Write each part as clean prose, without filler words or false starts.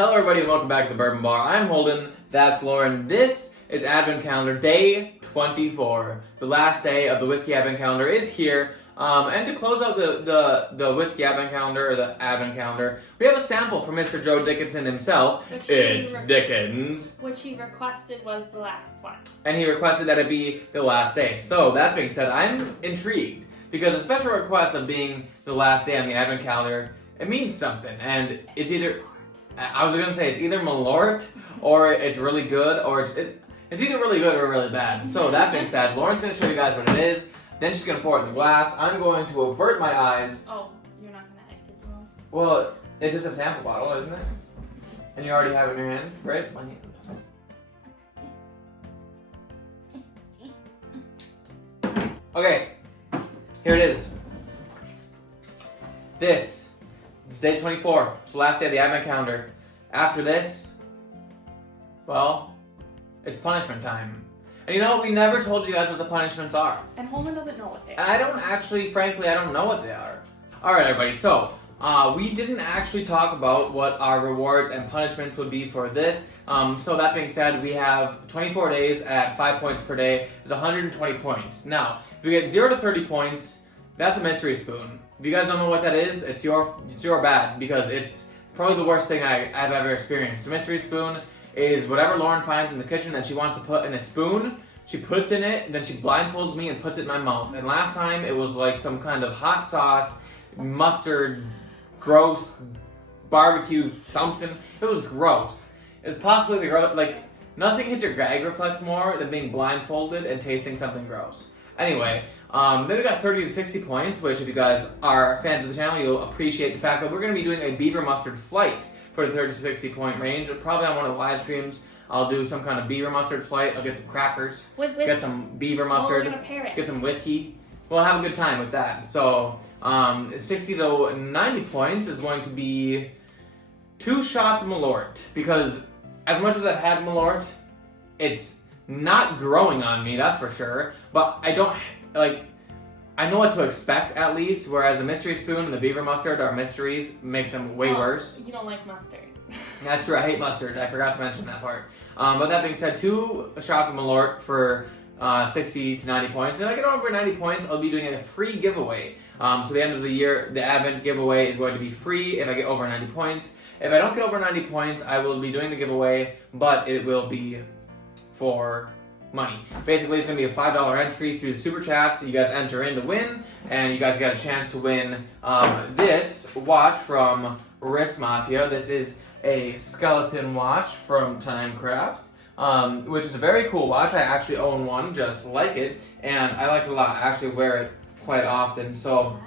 Hello everybody and welcome back to the Bourbon Bar. I'm Holden, that's Lauren. This is Advent Calendar Day 24. The last day of the Whiskey Advent Calendar is here. And to close out the Whiskey Advent Calendar, or the Advent Calendar, we have a sample from Mr. Joe Dickinson himself. It's Dickens. Which he requested was the last one. And he requested that it be the last day. So that being said, I'm intrigued because a special request of being the last day on the Advent Calendar, it means something. And it's either... I was gonna say it's either Malort or it's really good, or it's either really good or really bad. So that being said, Lauren's gonna show you guys what it is. Then she's gonna pour it in the glass. I'm going to avert my eyes. Oh, you're not gonna act it well. Well, it's just a sample bottle, isn't it? And you already have it in your hand, right? My hand. Okay, here it is. It's day 24. It's the last day of the Advent Calendar. After this, well, it's punishment time. And you know, we never told you guys what the punishments are. And Holman doesn't know what they are. And I don't actually, frankly, I don't know what they are. Alright everybody, so, we didn't actually talk about what our rewards and punishments would be for this. So that being said, we have 24 days at 5 points per day. It's 120 points. Now, if you get 0 to 30 points, that's a mystery spoon. If you guys don't know what that is, it's your bad, because it's probably the worst thing I've ever experienced. A mystery spoon is whatever Lauren finds in the kitchen that she wants to put in a spoon. She puts in it, and then she blindfolds me and puts it in my mouth. And last time, it was like some kind of hot sauce, mustard, gross, barbecue something. It was gross. It's possibly the gross, like, nothing hits your gag reflex more than being blindfolded and tasting something gross. Anyway, then we got 30 to 60 points, which if you guys are fans of the channel, you'll appreciate the fact that we're going to be doing a beaver mustard flight for the 30 to 60 point range. Probably on one of the live streams, I'll do some kind of beaver mustard flight. I'll get some crackers, get some beaver mustard, get some whiskey. We'll have a good time with that. So, 60 to 90 points is going to be 2 shots of Malort, because as much as I've had Malort, it's not growing on me, that's for sure, but I don't, like, I know what to expect at least, whereas the mystery spoon and the beaver mustard are mysteries, makes them way worse. You don't like mustard. That's true, I hate mustard, I forgot to mention that part. But that being said, 2 shots of Malort for 60 to 90 points. And if I get over 90 points, I'll be doing a free giveaway. So the end of the year, the Advent giveaway is going to be free if I get over 90 points. If I don't get over 90 points, I will be doing the giveaway, but it will be for money. Basically, it's going to be a $5 entry through the super chats. You guys enter in to win, and you guys get a chance to win this watch from Wrist Mafia. This is a skeleton watch from Timecraft, which is a very cool watch. I actually own one just like it, and I like it a lot. I actually wear it quite often. So,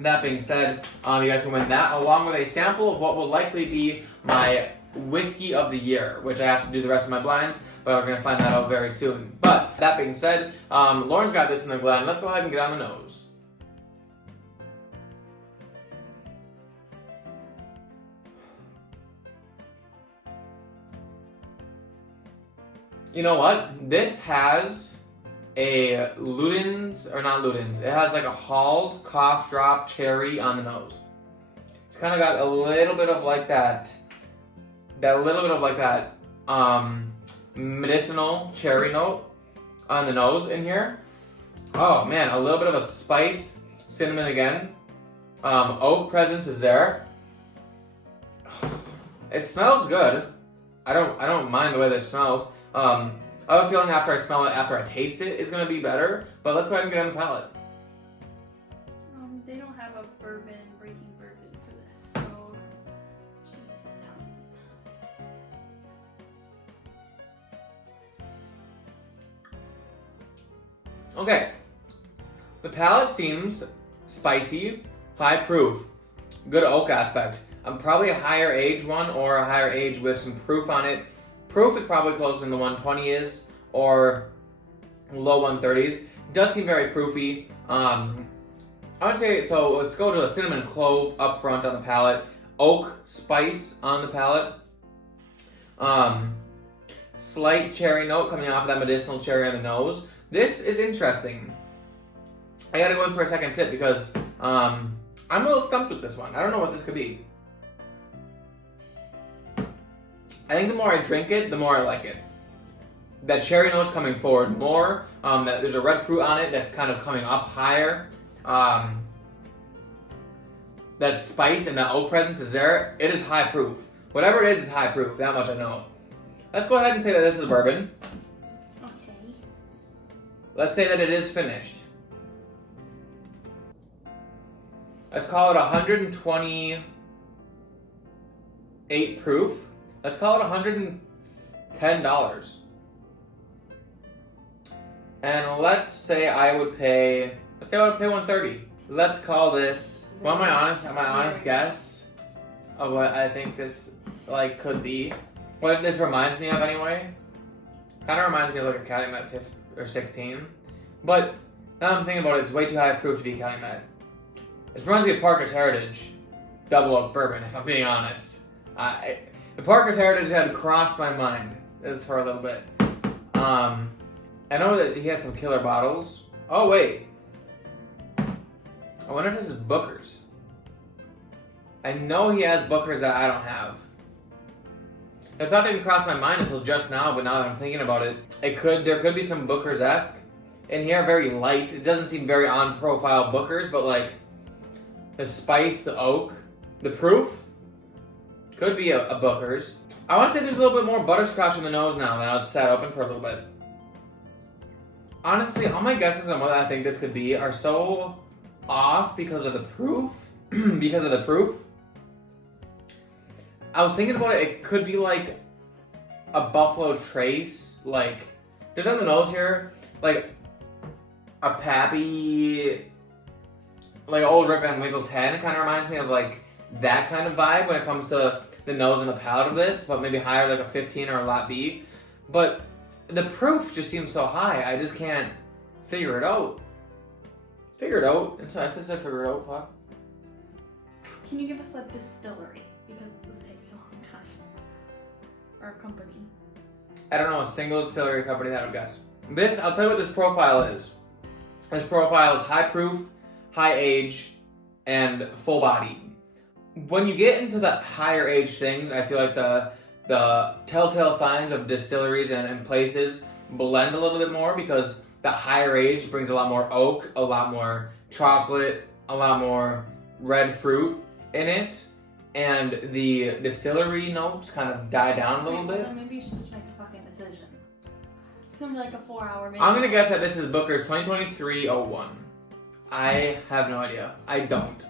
that being said, you guys can win that along with a sample of what will likely be my whiskey of the year, which I have to do the rest of my blinds, but we're going to find that out very soon. But that being said, Lauren's got this in the Glen. Let's go ahead and get on the nose. You know what? This has a Ludens, or not Ludens, it has like a Hall's Cough Drop Cherry on the nose. It's kind of got a little bit of like that medicinal cherry note on the nose in here. Oh man, a little bit of a spice, cinnamon again. Oak presence is there. It smells good. I don't mind the way this smells. I have a feeling after I smell it, after I taste it, it's gonna be better. But let's go ahead and get on the palate. They don't have a breaking bourbon for this, so this is tough. Okay. The palate seems spicy, high proof, good oak aspect. Probably a higher age one, or a higher age with some proof on it. Proof is probably closer than the 120 is, or low 130s. Does seem very proofy. I would say, so let's go to a cinnamon clove up front on the palate. Oak spice on the palate. Slight cherry note coming off of that medicinal cherry on the nose. This is interesting. I gotta go in for a second sip because I'm a little stumped with this one. I don't know what this could be. I think the more I drink it, the more I like it. That cherry note's coming forward more. That there's a red fruit on it that's kind of coming up higher. That spice and that oak presence is there. It is high proof. Whatever it is high proof. That much I know. Let's go ahead and say that this is bourbon. Okay. Let's say that it is finished. Let's call it 128 proof. Let's call it $110. And let's say I would pay $130. Let's call this. Well, my honest guess of what I think this like could be. What this reminds me of anyway. Kind of reminds me of like a Calumet 15 or 16. But now I'm thinking about it, it's way too high proof to be Calumet. It reminds me of Parker's Heritage Double Oak Bourbon, if I'm being honest. The Parker's Heritage had crossed my mind just for a little bit. I know that he has some killer bottles. Oh wait. I wonder if this is Booker's. I know he has Booker's that I don't have. The thought didn't cross my mind until just now, but now that I'm thinking about it, there could be some Booker's-esque in here, very light. It doesn't seem very on profile Booker's, but like the spice, the oak, the proof could be a Booker's. I want to say there's a little bit more butterscotch in the nose now that it's sat open for a little bit. Honestly, all my guesses on what I think this could be are so off because of the proof. I was thinking about it, it could be like a Buffalo Trace, like, there's on the nose here, like a Pappy, like old Rip Van Winkle 10. It kind of reminds me of like that kind of vibe when it comes to the nose and the palate of this, but maybe higher, like a 15 or a Lot B. But the proof just seems so high, I just can't figure it out. And so I said figure it out, fuck. Can you give us a distillery? Because this is taking a long time. Or a company. I don't know a single distillery company that I would guess. This, I'll tell you what this profile is. This profile is high proof, high age, and full body. When you get into the higher age things, I feel like the telltale signs of distilleries and places blend a little bit more because the higher age brings a lot more oak, a lot more chocolate, a lot more red fruit in it, and the distillery notes kind of die down a little bit. Then maybe you should just make a fucking decision. It's gonna be like a 4-hour video. I'm gonna guess that this is Booker's 2023-01. I have no idea. I don't.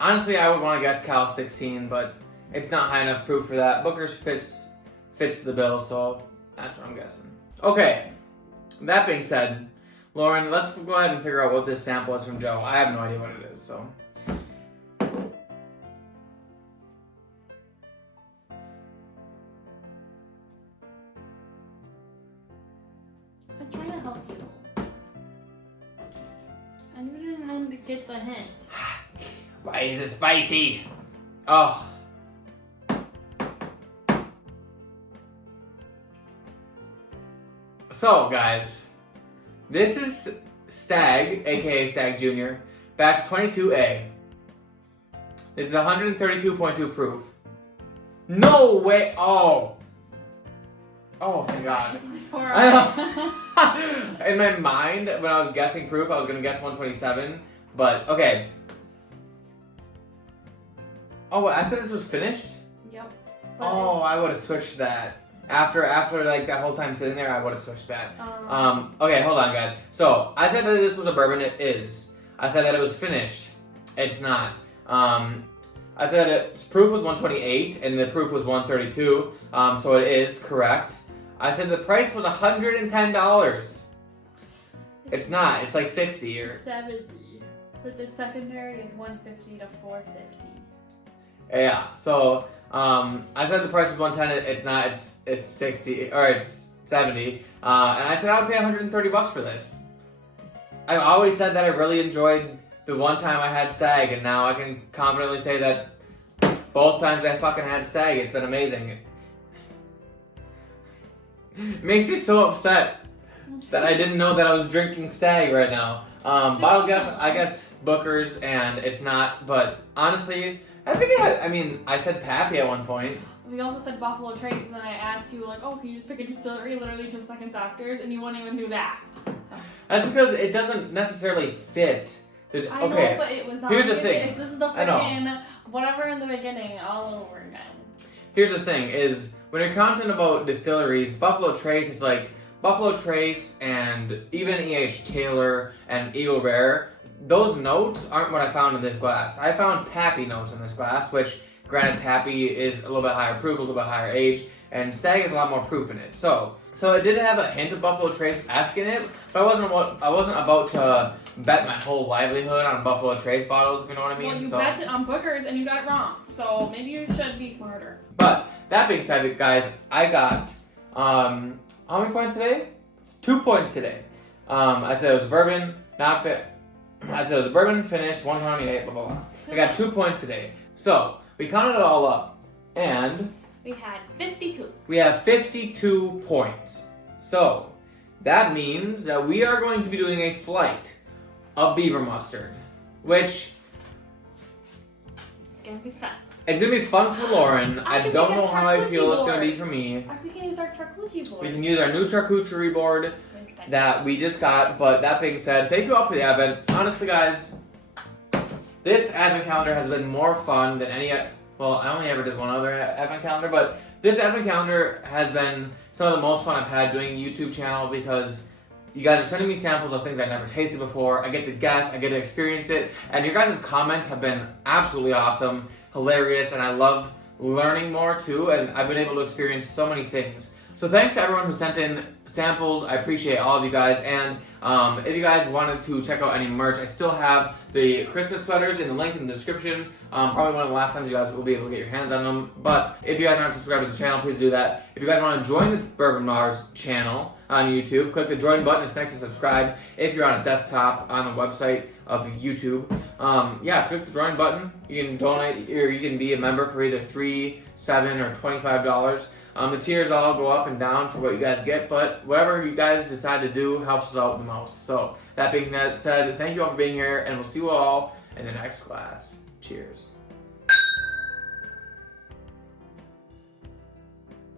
Honestly, I would want to guess Cal 16, but it's not high enough proof for that. Booker's fits the bill, so that's what I'm guessing. Okay, that being said, Lauren, let's go ahead and figure out what this sample is from Joe. I have no idea what it is, so. I'm trying to help you. I didn't get the hint. Why is it spicy? Oh. So, guys, this is Stag, aka Stag Jr., batch 22A. This is 132.2 proof. No way! Oh! Oh, thank God. It's only 4 I hours. know. In my mind, when I was guessing proof, I was gonna guess 127, but okay. Oh, I said this was finished? Yep. Oh, I would have switched that. After like that whole time sitting there, I would have switched that. Okay, hold on, guys. So I said that this was a bourbon. It is. I said that it was finished. It's not. I said its proof was 128 and the proof was 132. So it is correct. I said the price was $110. It's not. It's like 60 or 70. But the secondary is 150 to 450. yeah. So I said the price was 110. It's not. It's 60 or it's 70. And I said I would pay $130 for this. I've always said that I really enjoyed the one time I had Stag, and now I can confidently say that both times I fucking had Stag, it's been amazing. It makes me so upset that I didn't know that I was drinking Stag right now. Bottle guess, I guess Booker's, and it's not. But honestly, I think I said Pappy at one point. we also said Buffalo Trace, and then I asked you like, oh, can you just pick a distillery literally 2 seconds after, and you won't even do that. That's because it doesn't necessarily fit. I know, but it was on Here's the thing. This is the freaking whatever in the beginning all over again. Here's the thing: is when you're commenting about distilleries, Buffalo Trace, it's like Buffalo Trace and even E.H. Taylor and Eagle Rare. Those notes aren't what I found in this glass. I found Tappy notes in this glass, which, granted, Tappy is a little bit higher proof, a little bit higher age, and Stag has a lot more proof in it. So it did have a hint of Buffalo Trace-esque in it, but I wasn't about to bet my whole livelihood on Buffalo Trace bottles, if you know what I mean. Well, you bet it on Booker's and you got it wrong, so maybe you should be smarter. But that being said, guys, I got how many points today? 2 points today. I said it was bourbon, not fit. I said it was a bourbon finish, 128, blah, blah, blah. I got 2 points today. So, we counted it all up, and we had 52. We have 52 points. So, that means that we are going to be doing a flight of beaver mustard, which it's going to be fun. It's going to be fun for Lauren. I don't know how I feel it's going to be for me. We can use our charcuterie board. We can use our new charcuterie board that we just got, but that being said, thank you all for the advent. Honestly, guys, this advent calendar has been more fun than any. Well, I only ever did one other advent calendar, but this advent calendar has been some of the most fun I've had doing a YouTube channel because you guys are sending me samples of things I've never tasted before. I get to guess, I get to experience it, and your guys' comments have been absolutely awesome, hilarious, and I love learning more too, and I've been able to experience so many things. So thanks to everyone who sent in samples. I appreciate all of you guys. And if you guys wanted to check out any merch, I still have the Christmas sweaters in the link in the description. Probably one of the last times you guys will be able to get your hands on them. But if you guys aren't subscribed to the channel, please do that. If you guys want to join the Bourbon Mars channel on YouTube, click the join button. It's next to subscribe. If you're on a desktop on the website of YouTube, click the join button. You can donate, or you can be a member for either $3, $7, or $25. The tiers all go up and down for what you guys get, but whatever you guys decide to do helps us out the most. So that being said, thank you all for being here, and we'll see you all in the next class. Cheers.